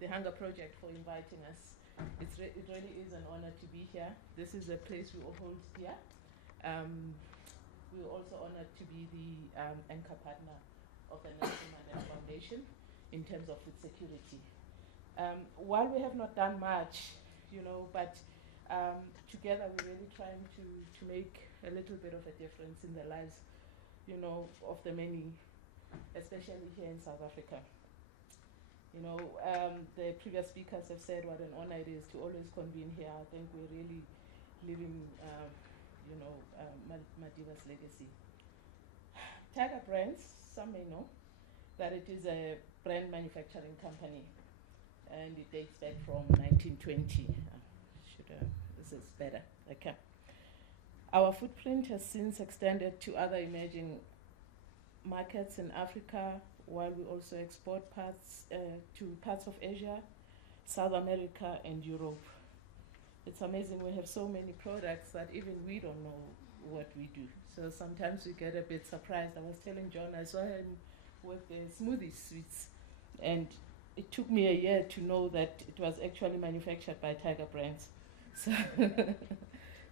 the Hunger Project for inviting us. It really is an honor to be here. This is a place we all hold dear. We're also honored to be the anchor partner of the Nelson Mandela Foundation in terms of food security. While we have not done much, but together we're really trying to make a little bit of a difference in the lives, of the many, especially here in South Africa. The previous speakers have said what an honor it is to always convene here. I think we're really living, Madiba's legacy. Tiger Brands, some may know that it is a brand manufacturing company, and it dates back from 1920. This is better. Okay. Our footprint has since extended to other emerging markets in Africa, while we also export parts to parts of Asia, South America, and Europe. It's amazing, we have so many products that even we don't know what we do. So sometimes we get a bit surprised. I was telling John, I saw him with the smoothie sweets, and it took me a year to know that it was actually manufactured by Tiger Brands. So,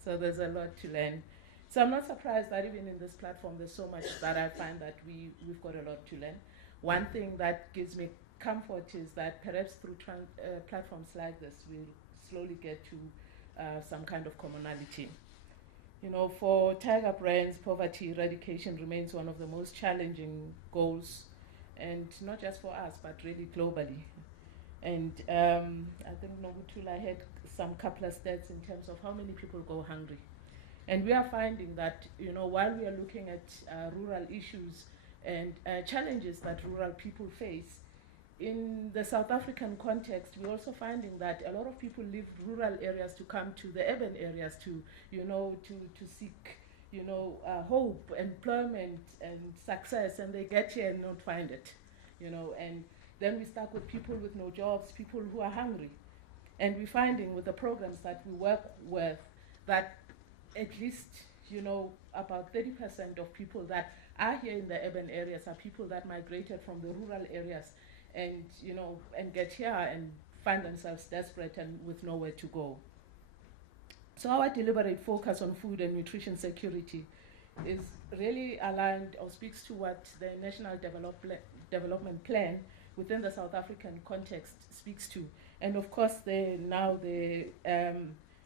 so there's a lot to learn. So I'm not surprised that even in this platform there's so much that I find that we've got a lot to learn. One thing that gives me comfort is that perhaps through platforms like this we'll slowly get to some kind of commonality. For Tiger Brands, poverty eradication remains one of the most challenging goals, and not just for us, but really globally. And I think Nobutula had some couple of stats in terms of how many people go hungry. And we are finding that, while we are looking at rural issues and challenges that rural people face, in the South African context, we're also finding that a lot of people leave rural areas to come to the urban areas to seek, hope, employment, and success, and they get here and not find it, and then we're stuck with people with no jobs, people who are hungry. And we're finding with the programs that we work with that at least, about 30% of people that are here in the urban areas are people that migrated from the rural areas and, and get here and find themselves desperate and with nowhere to go. So our deliberate focus on food and nutrition security is really aligned or speaks to what the National Development Plan within the South African context speaks to. And of course, the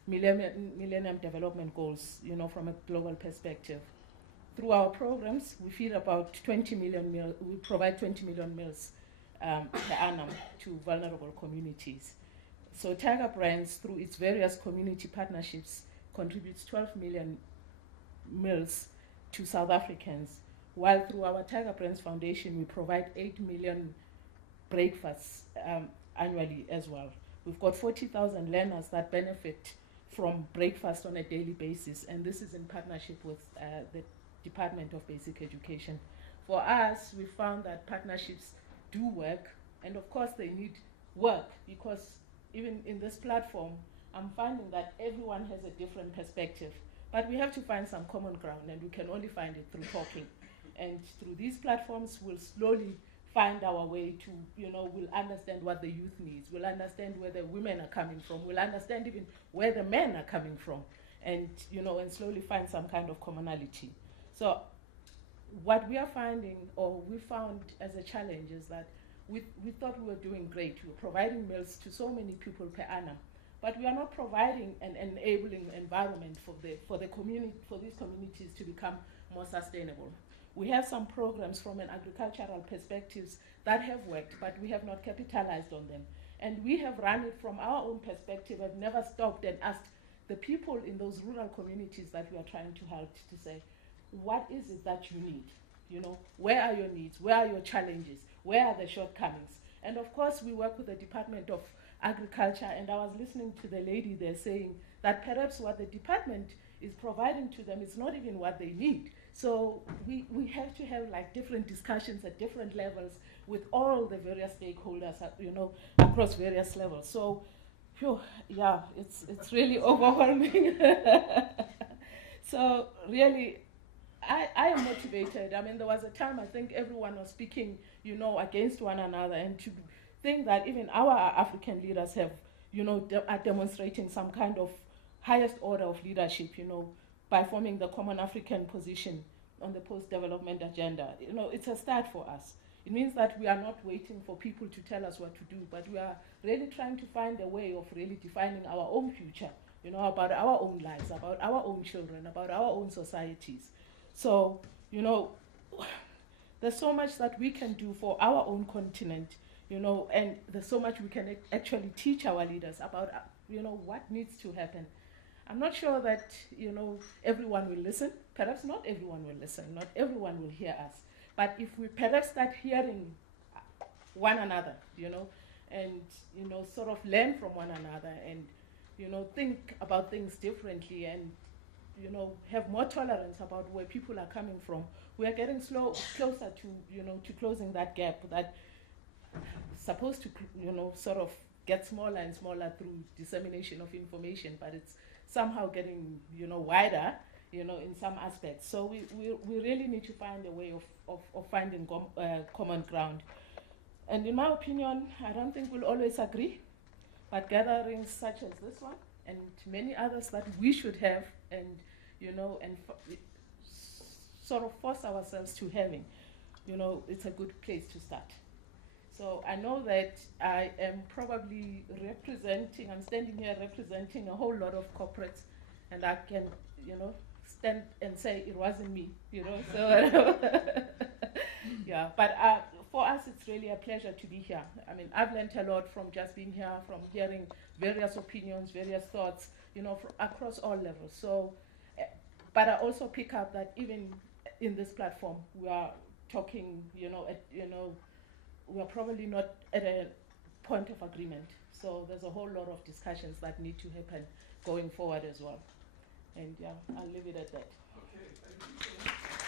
Millennium Development Goals, from a global perspective. Through our programs, we feed about 20 million meals, we provide 20 million meals per annum to vulnerable communities. So Tiger Brands, through its various community partnerships, contributes 12 million meals to South Africans, while through our Tiger Brands Foundation, we provide 8 million breakfasts annually as well. We've got 40,000 learners that benefit from breakfast on a daily basis, and this is in partnership with the Department of Basic Education. For us, we found that partnerships do work, and of course they need work, because even in this platform, I'm finding that everyone has a different perspective, but we have to find some common ground, and we can only find it through talking. And through these platforms, we'll slowly find our way to, we'll understand what the youth needs, we'll understand where the women are coming from, we'll understand even where the men are coming from, and, and slowly find some kind of commonality. So what we are finding, or we found as a challenge, is that we thought we were doing great. We were providing meals to so many people per annum, but we are not providing an enabling environment for the community, for these communities to become more sustainable. We have some programs from an agricultural perspectives that have worked, but we have not capitalized on them. And we have run it from our own perspective, have never stopped and asked the people in those rural communities that we are trying to help to say, what is it that you need? Where are your needs? Where are your challenges? Where are the shortcomings? And of course, we work with the Department of Agriculture, and I was listening to the lady there saying that perhaps what the department is providing to them is not even what they need. So we have to have different discussions at different levels with all the various stakeholders, across various levels. So, it's really overwhelming. So really, I am motivated. I mean, there was a time I think everyone was speaking, against one another, and think that even our African leaders have, are demonstrating some kind of highest order of leadership, by forming the Common African Position on the post-development agenda. It's a start for us. It means that we are not waiting for people to tell us what to do, but we are really trying to find a way of really defining our own future, about our own lives, about our own children, about our own societies. So, there's so much that we can do for our own continent, and there's so much we can actually teach our leaders about, what needs to happen. I'm not sure that, everyone will listen. Perhaps not everyone will listen. Not everyone will hear us. But if we perhaps start hearing one another, and, sort of learn from one another and, think about things differently and, have more tolerance about where people are coming from, we are getting closer to, to closing that gap that supposed to, sort of get smaller and smaller through dissemination of information, but it's somehow getting, wider, in some aspects. So we really need to find a way of finding common ground. And in my opinion, I don't think we'll always agree, but gatherings such as this one and many others that we should have and, sort of force ourselves to having, it's a good place to start. So I know that I am probably I'm standing here representing a whole lot of corporates, and I can, stand and say it wasn't me, so yeah, but for us it's really a pleasure to be here. I mean, I've learned a lot from just being here, from hearing various opinions, various thoughts, across all levels. So, but I also pick up that even in this platform, we are talking, we are probably not at a point of agreement. So there's a whole lot of discussions that need to happen going forward as well. And yeah, I'll leave it at that. Okay, thank you so much.